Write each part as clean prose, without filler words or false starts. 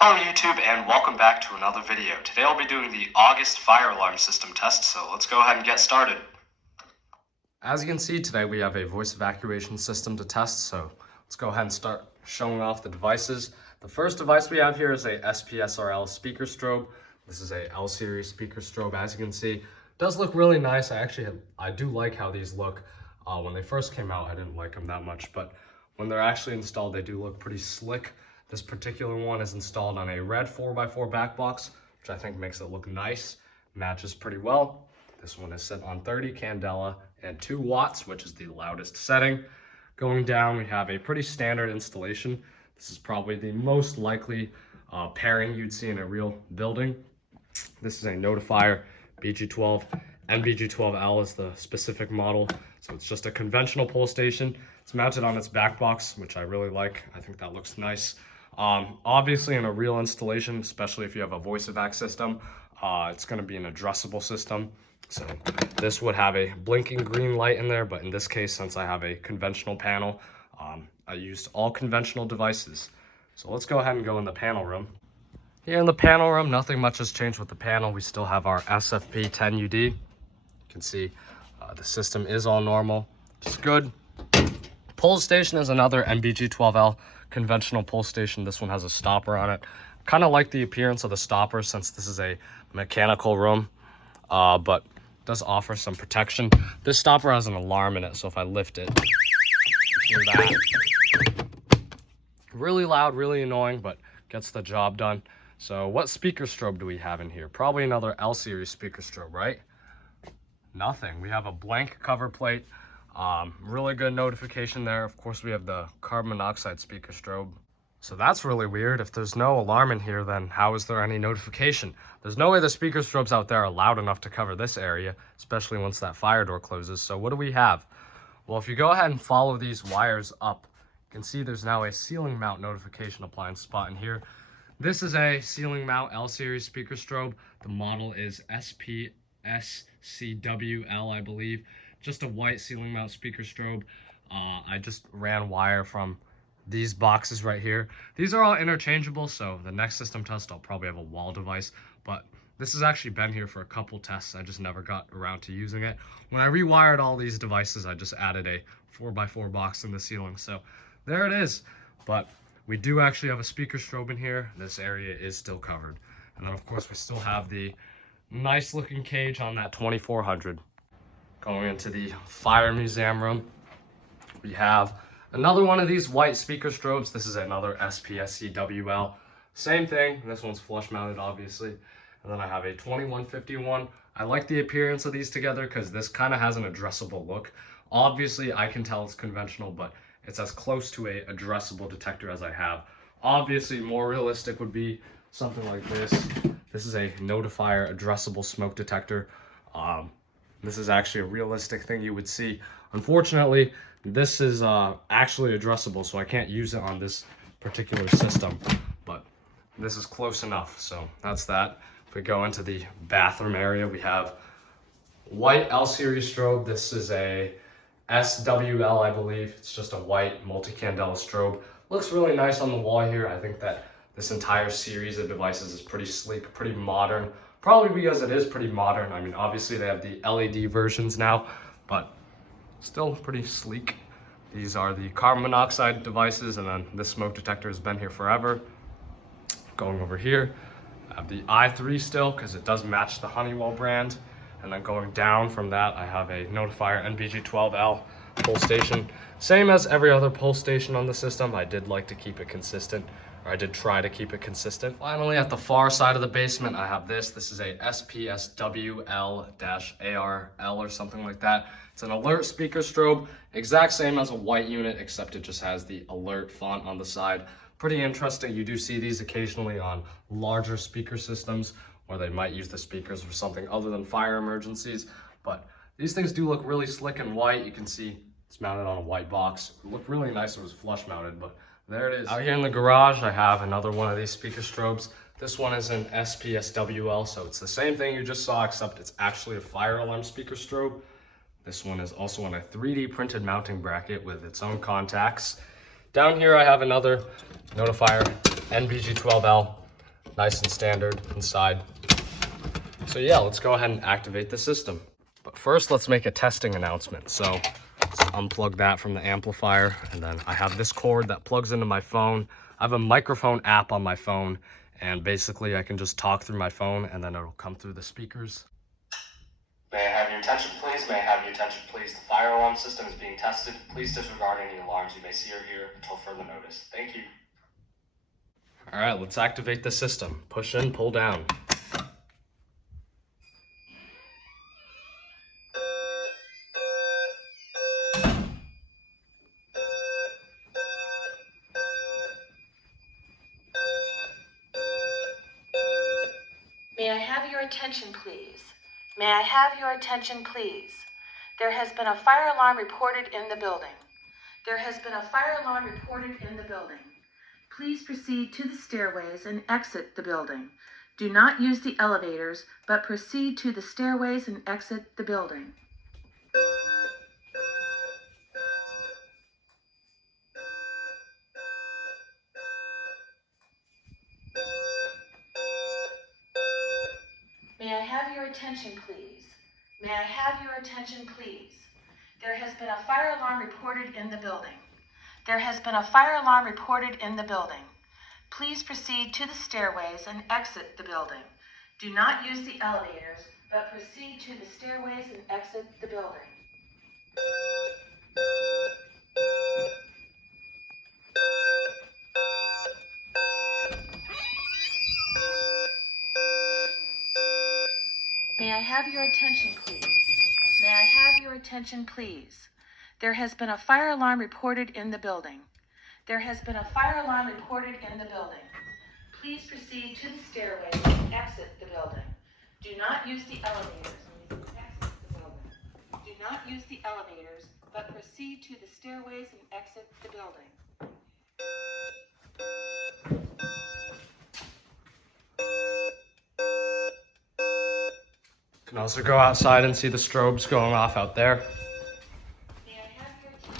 Hello YouTube and welcome back to another video. Today I'll be doing the August fire alarm system test, so let's go ahead and get started. As you can see, today we have a voice evacuation system to test, so let's go ahead and start showing off the devices. The first device we have here is a SPSRL speaker strobe. This is a L series speaker strobe. As you can see, it does look really nice. I do like how these look. When they first came out, I didn't like them that much, but when they're actually installed, they do look pretty slick. This particular one is installed on a red 4x4 back box, which I think makes it look nice, matches pretty well. This one is set on 30 candela and 2 watts, which is the loudest setting. Going down, we have a pretty standard installation. This is probably the most likely pairing you'd see in a real building. This is a Notifier BG12. NBG12L is the specific model, so it's just a conventional pull station. It's mounted on its back box, which I really like. I think that looks nice. Obviously in a real installation, especially if you have a voice evac system, it's going to be an addressable system. So this would have a blinking green light in there, but in this case, since I have a conventional panel, I used all conventional devices. So let's go ahead and go in the panel room. Here in the panel room, nothing much has changed with the panel. We still have our SFP 10UD. You can see the system is all normal, which is good. Pull station is another NBG12L conventional pull station. This one has a stopper on it. Kind of like the appearance of the stopper since this is a mechanical room, but does offer some protection. This stopper has an alarm in it, so if I lift it, you hear that. Really loud, really annoying, but gets the job done. So what speaker strobe do we have in here? Probably another L series speaker strobe, right? Nothing. We have a blank cover plate. Really good notification there. Of course, we have the carbon monoxide speaker strobe. So that's really weird. If there's no alarm in here, then how is there any notification? There's no way the speaker strobes out there are loud enough to cover this area, especially once that fire door closes. So what do we have? Well, if you go ahead and follow these wires up, you can see there's now a ceiling mount notification appliance spot in here. This is a ceiling mount L series speaker strobe. The model is SPSCWL, I believe. Just a white ceiling mount speaker strobe. I just ran wire from these boxes right here. These are all interchangeable, so the next system test I'll probably have a wall device, but this has actually been here for a couple tests. I just never got around to using it. When I rewired all these devices, I just added a 4x4 box in the ceiling, so there it is. But we do actually have a speaker strobe in here. This area is still covered. And then of course we still have the nice looking cage on that 2400. Going into the fire museum room, we have another one of these white speaker strobes. This is another SPSCWL. Same thing. This one's flush mounted, obviously. And then I have a 2151. I like the appearance of these together because this kind of has an addressable look. Obviously, I can tell it's conventional, but it's as close to a addressable detector as I have. Obviously, more realistic would be something like this. This is a Notifier addressable smoke detector. This is actually a realistic thing you would see. Unfortunately, this is actually addressable, so I can't use it on this particular system, but this is close enough, so that's that. If we go into the bathroom area, we have white L series strobe. This is a SWL, I believe. It's just a white multi-candela strobe. Looks really nice on the wall here. I think that this entire series of devices is pretty sleek, pretty modern. Probably because it is pretty modern. I mean, obviously they have the LED versions now, but still pretty sleek. These are the carbon monoxide devices, and then this smoke detector has been here forever. Going over here, I have the i3 still because it does match the Honeywell brand. And then going down from that, I have a Notifier NBG12L pull station. Same as every other pull station on the system. I did like to keep it consistent. I did try to keep it consistent. Finally, at the far side of the basement, I have this. This is a SPSWL-ARL or something like that. It's an alert speaker strobe, exact same as a white unit, except it just has the alert font on the side. Pretty interesting. You do see these occasionally on larger speaker systems where they might use the speakers for something other than fire emergencies. But these things do look really slick and white. You can see it's mounted on a white box. It looked really nice if it was flush mounted, but there it is. Out here in the garage, I have another one of these speaker strobes. This one is an SPSWL, so it's the same thing you just saw, except it's actually a fire alarm speaker strobe. This one is also on a 3D printed mounting bracket with its own contacts. Down here, I have another Notifier NBG12L nice and standard inside. So yeah, let's go ahead and activate the system. But first, let's make a testing announcement. So let's unplug that from the amplifier, and then I have this cord that plugs into my phone. I have a microphone app on my phone, and basically I can just talk through my phone and then it'll come through the speakers. May I have your attention, please? May I have your attention, please? The fire alarm system is being tested. Please disregard any alarms you may see or hear until further notice. Thank you. All right, let's activate the system. Push in, pull down. May I have your attention, please? May I have your attention, please? There has been a fire alarm reported in the building. There has been a fire alarm reported in the building. Please proceed to the stairways and exit the building. Do not use the elevators, but proceed to the stairways and exit the building. May I have your attention, please? May I have your attention, please? There has been a fire alarm reported in the building. There has been a fire alarm reported in the building. Please proceed to the stairways and exit the building. Do not use the elevators, but proceed to the stairways and exit the building. May I have your attention, please? May I have your attention, please? There has been a fire alarm reported in the building. There has been a fire alarm reported in the building. Please proceed to the stairways and exit the building. Do not use the elevators. Exit the building. Do not use the elevators, but proceed to the stairways and exit the building. You can also go outside and see the strobes going off out there. May I have your attention?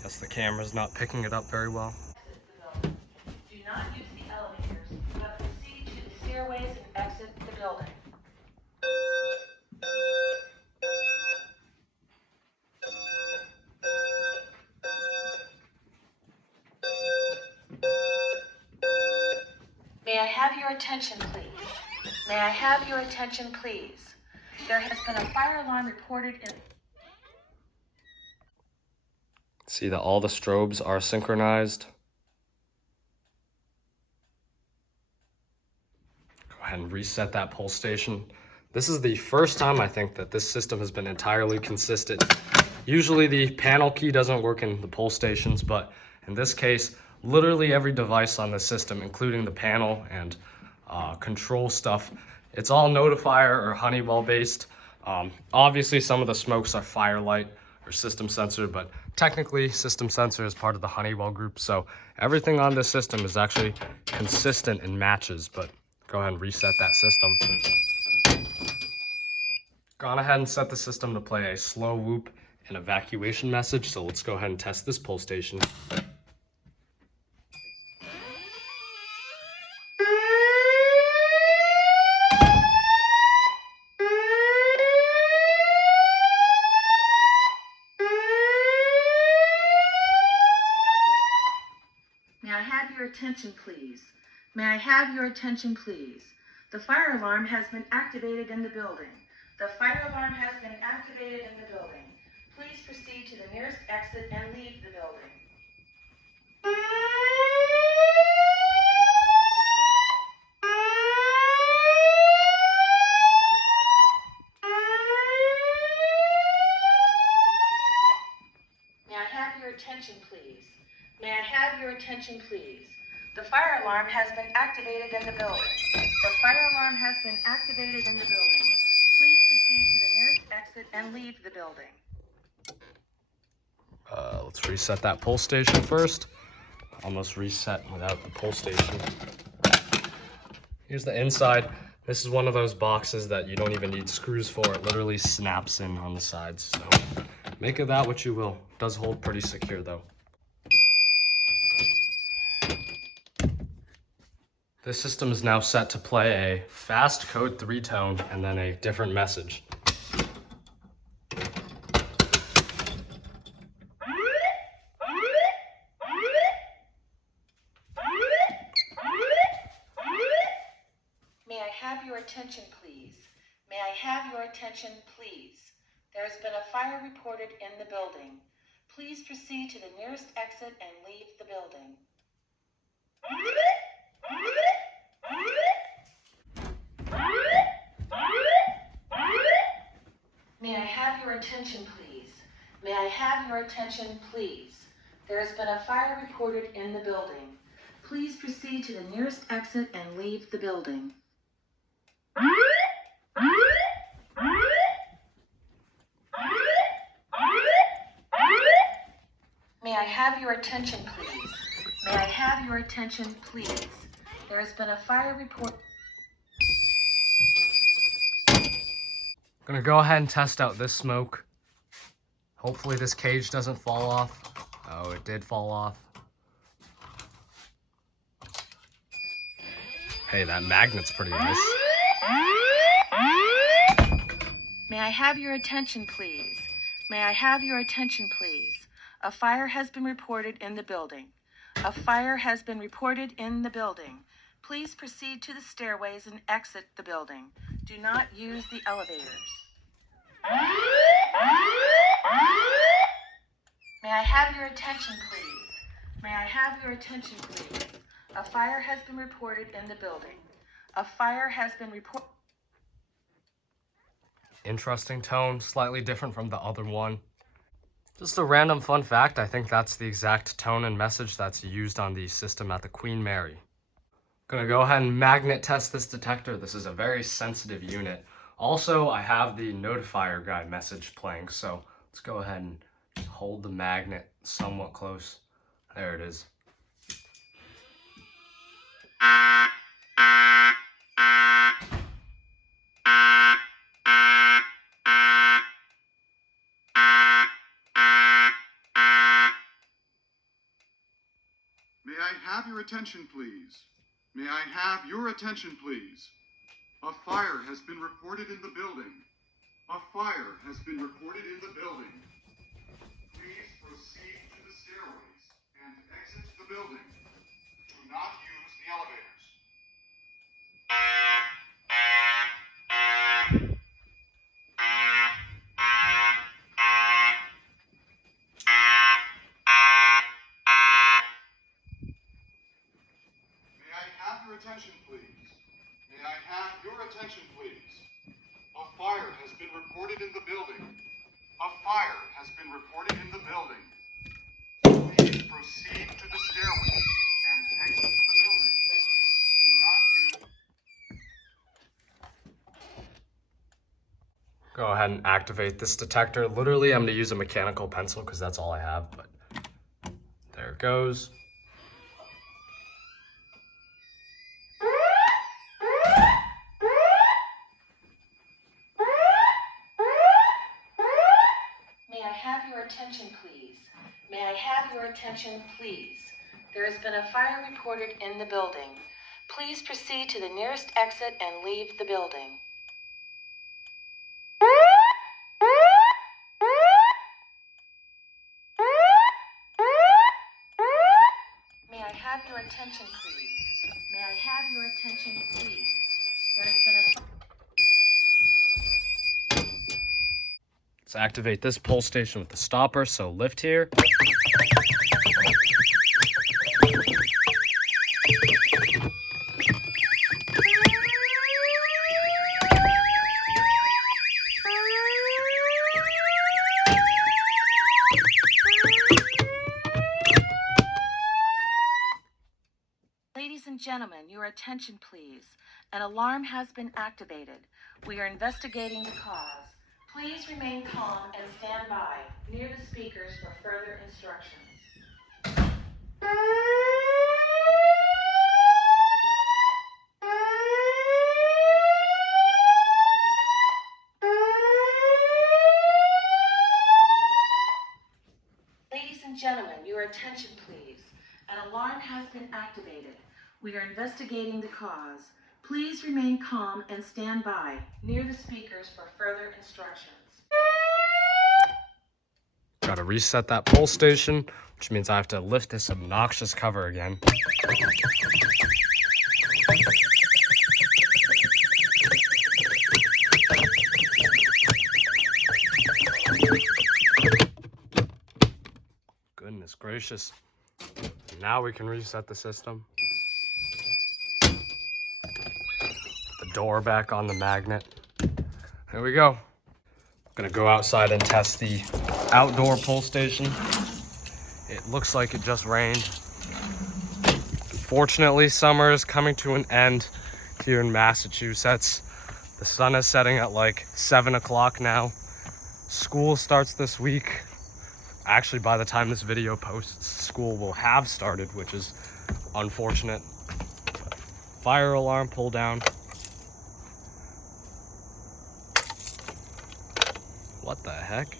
Guess the camera's not picking it up very well. Exit the building. Do not use the elevators, but proceed to the stairways and exit the building. May I have your attention, please? May I have your attention, please? There has been a fire alarm reported in... See that all the strobes are synchronized. Go ahead and reset that pull station. This is the first time I think that this system has been entirely consistent. Usually the panel key doesn't work in the pull stations, but in this case, literally every device on the system, including the panel and control stuff, it's all Notifier or Honeywell based. Obviously some of the smokes are Firelight or System Sensor, but technically System Sensor is part of the Honeywell group, so everything on this system is actually consistent and matches. But go ahead and reset that system. Gone ahead and set the system to play a slow whoop and evacuation message, so let's go ahead and test this pull station. May I have your attention, please? May I have your attention, please? The fire alarm has been activated in the building. The fire alarm has been activated in the building. Please proceed to the nearest exit and leave the building. May I have your attention, please? May I have your attention, please? The fire alarm has been activated in the building. The fire alarm has been activated in the building. Please proceed to the nearest exit and leave the building. Let's reset that pull station first. Almost reset without the pull station. Here's the inside. This is one of those boxes that you don't even need screws for. It literally snaps in on the sides. So make of that what you will. It does hold pretty secure though. This system is now set to play a fast code 3-tone and then a different message. May I have your attention, please? May I have your attention, please? There has been a fire reported in the building. Please proceed to the nearest exit and leave the building. May I have your attention, please? May I have your attention, please? There has been a fire reported in the building. Please proceed to the nearest exit and leave the building. May I have your attention, please? May I have your attention, please? There has been a fire report. Gonna go ahead and test out this smoke. Hopefully this cage doesn't fall off. Oh, it did fall off. Hey, that magnet's pretty nice. May I have your attention, please? May I have your attention, please? A fire has been reported in the building. A fire has been reported in the building. Please proceed to the stairways and exit the building. Do not use the elevators. May I have your attention, please? May I have your attention, please? A fire has been reported in the building. A fire has been reported. Interesting tone, slightly different from the other one. Just a random fun fact, I think that's the exact tone and message that's used on the system at the Queen Mary. Gonna go ahead and magnet test this detector. This is a very sensitive unit. Also, I have the Notifier guide message playing, so let's go ahead and hold the magnet somewhat close. There it is. May I have your attention, please? May I have your attention, please? A fire has been reported in the building. A fire has been reported in the building. Please proceed to the stairways and exit the building. Do not use the elevators. May I have your attention, please? May I have your attention, please? A fire has been reported in the building. A fire has been reported in the building. Please proceed to the stairway and exit the building. Do not use... Go ahead and activate this detector. Literally, I'm gonna use a mechanical pencil because that's all I have, but there it goes. May I have your attention, please? May I have your attention, please? There has been a fire reported in the building. Please proceed to the nearest exit and leave the building. May I have your attention, please? May I have your attention, please? There has been a... Let's activate this pull station with the stopper, so lift here. Ladies and gentlemen, your attention, please. An alarm has been activated. We are investigating the cause. Please remain calm and stand by near the speakers for further instructions. and gentlemen, your attention please. An alarm has been activated. We are investigating the cause. Please remain calm and stand by near the speakers for further instructions. Gotta reset that pull station, which means I have to lift this obnoxious cover again. Goodness gracious. Now we can reset the system. Put the door back on the magnet. There we go. Gonna go outside and test the outdoor pull station. It looks like it just rained. Unfortunately, summer is coming to an end here in Massachusetts. The sun is setting at like 7 o'clock now. School starts this week. Actually, by the time this video posts, school will have started, which is unfortunate. Fire alarm pull down. What the heck?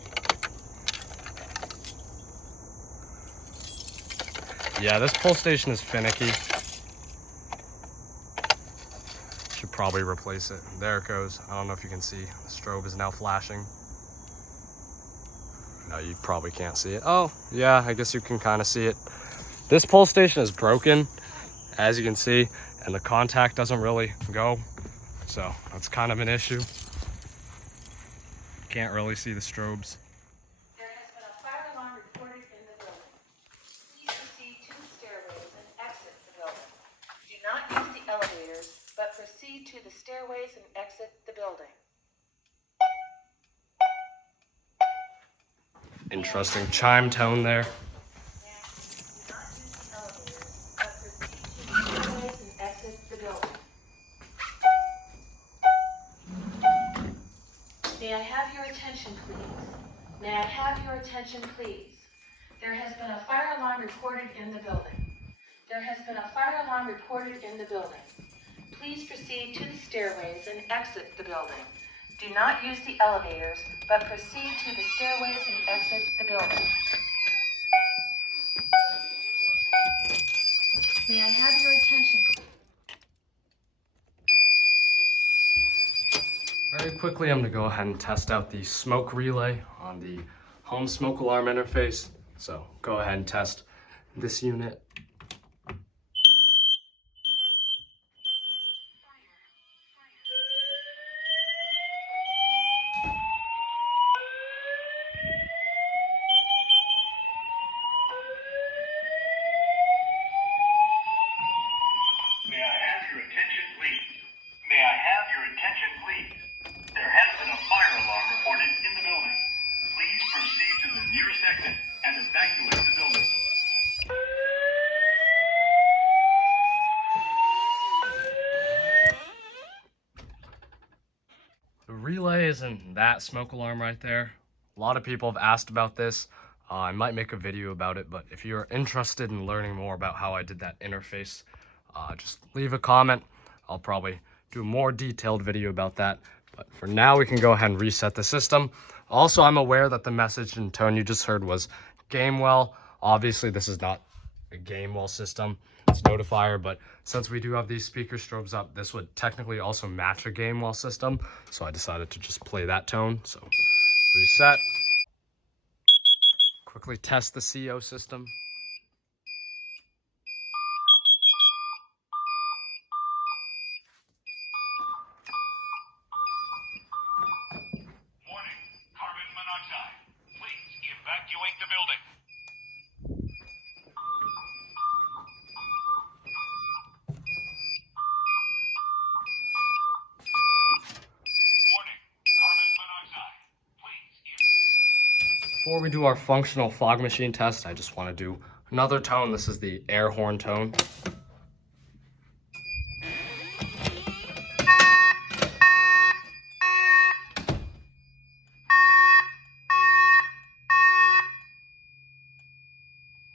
Yeah, this pull station is finicky. Should probably replace it. There it goes. I don't know if you can see. The strobe is now flashing. No, you probably can't see it. Oh, yeah, I guess you can kind of see it. This pull station is broken, as you can see, and the contact doesn't really go. So that's kind of an issue. Can't really see the strobes. There has been a fire alarm reported in the building. Please proceed to the stairways and exit the building. Do not use the elevators, but proceed to the stairways and exit the building. Interesting chime tone there. Do not use the elevators, but proceed to the stairways and exit the building. May I have your attention, please? May I have your attention, please? There has been a fire alarm reported in the building. There has been a fire alarm reported in the building. Please proceed to the stairways and exit the building. Do not use the elevators, but proceed to the stairways and exit the building. May I have your attention, please? Very quickly, I'm gonna go ahead and test out the smoke relay on the home smoke alarm interface. So go ahead and test this unit. May I have your attention, please? May I have your attention, please? There has been a fire alarm reported in the building. Please proceed to the nearest exit and evacuate the building. The relay isn't that smoke alarm right there. A lot of people have asked about this. I might make a video about it, but if you're interested in learning more about how I did that interface, just leave a comment. I'll probably do a more detailed video about that. But for now, we can go ahead and reset the system. Also, I'm aware that the message and tone you just heard was Gamewell. Obviously, this is not a Gamewell system. It's Notifier, but since we do have these speaker strobes up, this would technically also match a Gamewell system. So I decided to just play that tone. So reset. Quickly test the CO system. Warning, carbon monoxide. Please evacuate the building. Warning, carbon monoxide. Please Before we do our functional fog machine test, I just want to do another tone. This is the air horn tone.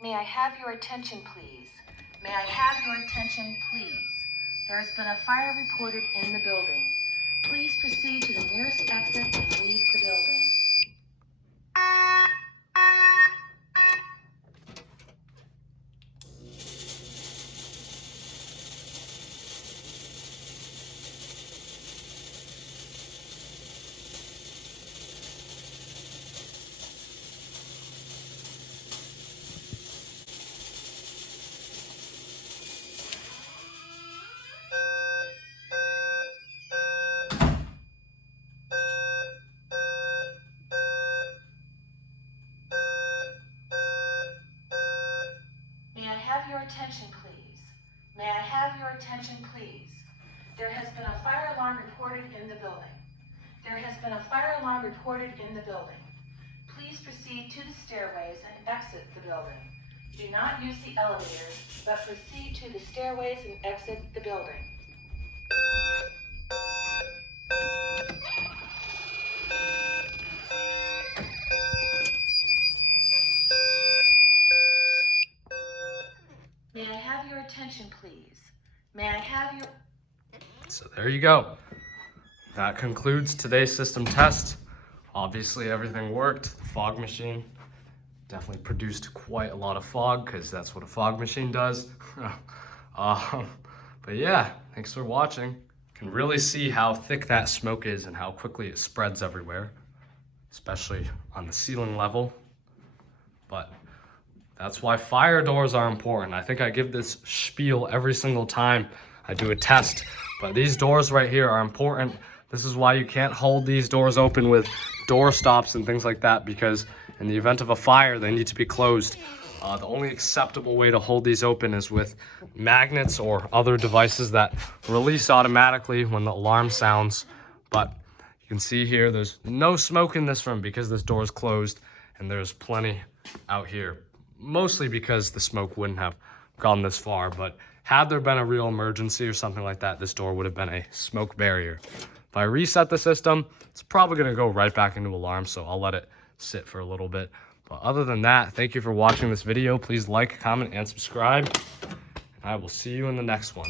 May I have your attention, please? May I have your attention, please? There has been a fire reported in the building. Please proceed to the nearest exit and leave the building. attention, please? May I have your attention, please? There has been a fire alarm reported in the building. There has been a fire alarm reported in the building. Please proceed to the stairways and exit the building. Do not use the elevators, but proceed to the stairways and exit the building. May I have your attention, please? May I have your... So there you go. That concludes today's system test. Obviously everything worked. The fog machine definitely produced quite a lot of fog because that's what a fog machine does. But yeah, thanks for watching. You can really see how thick that smoke is and how quickly it spreads everywhere, especially on the ceiling level. But that's why fire doors are important. I think I give this spiel every single time I do a test, but these doors right here are important. This is why you can't hold these doors open with door stops and things like that, because in the event of a fire, they need to be closed. The only acceptable way to hold these open is with magnets or other devices that release automatically when the alarm sounds. But you can see here, there's no smoke in this room because this door is closed, and there's plenty out here. Mostly because the smoke wouldn't have gone this far, but had there been a real emergency or something like that, this door would have been a smoke barrier. If I reset the system, it's probably gonna go right back into alarm, so I'll let it sit for a little bit. But other than that, thank you for watching this video. Please like, comment, and subscribe. I will see you in the next one.